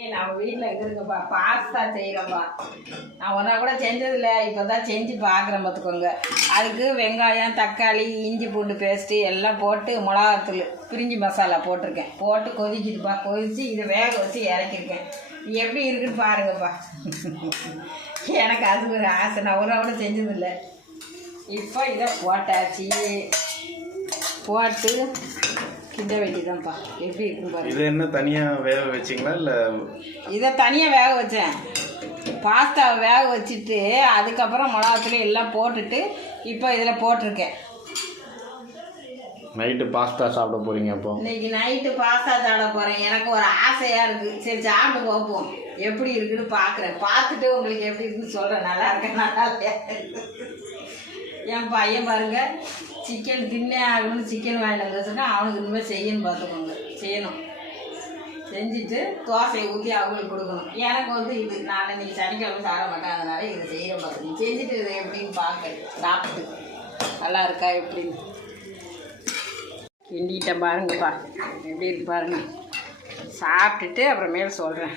நம்ம வீட்டில் இருக்குதுங்கப்பா பாஸ்தா செய்கிறோம்ப்பா. நான் ஒன்றா கூட செஞ்சதில்லை, இப்போ தான் செஞ்சு பார்க்குறேன் பார்த்துக்கோங்க. அதுக்கு வெங்காயம், தக்காளி, இஞ்சி பூண்டு பேஸ்ட்டு எல்லாம் போட்டு மிளகாத்தூள், பிரிஞ்சி மசாலா போட்டிருக்கேன். போட்டு கொதிக்குதுப்பா. கொதித்து இதை வேக வச்சு இறக்கிருக்கேன். எப்படி இருக்குன்னு பாருங்கப்பா. எனக்கு அது ஒரு ஆசை, நான் ஒன்றா கூட செஞ்சதில்லை. இப்போ இதை போட்டாச்சு. போட்டு கிண்ட வேண்டியதான்ப்பா. எப்படி இருக்குன்னு பாருங்க. இது என்ன தனியாக வேக வச்சிங்களா இல்லை? இதை தனியாக வேக வச்சேன். பாஸ்தாவை வேக வச்சுட்டு அதுக்கப்புறம் மிளகாத்தூள் எல்லாம் போட்டுட்டு இப்போ இதில் போட்டிருக்கேன். நைட்டு பாஸ்தா சாப்பிட போகிறீங்க? அப்போ இன்னைக்கு நைட்டு பாஸ்தா சாப்பிட போகிறேன். எனக்கு ஒரு ஆசையாக இருக்குது. சரி சாப்பிட்டு பார்ப்போம் எப்படி இருக்குன்னு பார்க்குறேன். பார்த்துட்டு உங்களுக்கு எப்படி இருக்குன்னு சொல்கிறேன். நல்லா இருக்கேன், நல்லா இல்லையா. என் பையன் பாருங்க, சிக்கன் தின்னே ஆகணும்னு சிக்கன் வாங்கிட்டு வந்துச்சுன்னா அவனுக்கு இனிமேல் செய்யணும் பார்த்துக்கோங்க. செய்யணும், செஞ்சுட்டு தோசையை ஊற்றி அவங்களுக்கு கொடுக்கணும். எனக்கு வந்து இது நான் இன்னைக்கு சனிக்கிழமை சாப்பிட மாட்டேன், அதனால இதை செய்கிறேன் பார்த்துக்கணும். செஞ்சுட்டு இதை எப்படின்னு பார்க்குறேன், சாப்பிட்டு நல்லா இருக்கா எப்படின்னு. கிண்டிகிட்டேன் பாருங்கப்பா, எப்படி இருக்கு பாருங்க. சாப்பிட்டுட்டு அப்புறமேல சொல்கிறேன்.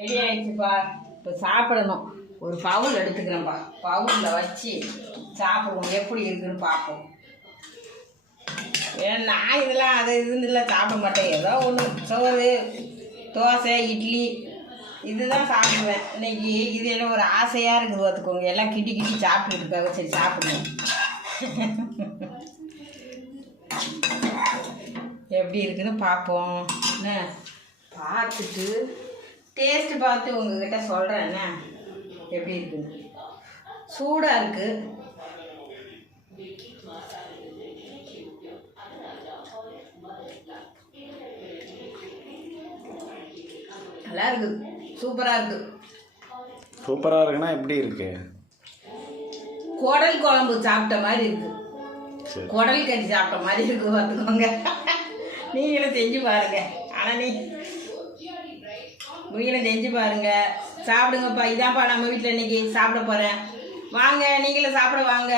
ரெடி ஆகிடுச்சுப்பா. இப்போ சாப்பிடணும். ஒரு பவுல் எடுத்துக்கிறேன்ப்பா. பவுலில் வச்சு சாப்பிடுவோம், எப்படி இருக்குன்னு பார்ப்போம். நான் இதெல்லாம் அது இதுன்னு இல்லை சாப்பிட மாட்டேன். ஏதோ ஒன்று சோறு, தோசை, இட்லி இதுதான் சாப்பிடுவேன். இன்னைக்கு இது என்ன ஒரு ஆசையாக இருக்குது பார்த்துக்கோங்க. எல்லாம் கிட்டி கிட்டி சாப்பிட்டுட்டு இருக்காங்க. சரி சாப்பிடுவோம். எப்படி இருக்குன்னு பார்ப்போம். என்ன பார்த்துட்டு டேஸ்ட்டு பார்த்து உங்ககிட்ட சொல்கிறேன் என்ன எப்படி இருக்குன்னு. சூடாக இருக்குது. நல்லா இருக்குது, சூப்பராக இருக்குது. சூப்பராக இருக்குன்னா எப்படி இருக்கு? குடல் குழம்பு சாப்பிட்ட மாதிரி இருக்குது. குடல் கறி சாப்பிட்ட மாதிரி இருக்குது பார்த்துக்கோங்க. நீங்களும் செஞ்சு பாருங்க. ஆனால் நீங்களும் செஞ்சு பாருங்க, சாப்பிடுங்கப்பா. இதான்ப்பா நம்ம வீட்டில் இன்னைக்கு சாப்பிட போகிறேன். வாங்க, நீங்களும் சாப்பிட வாங்க.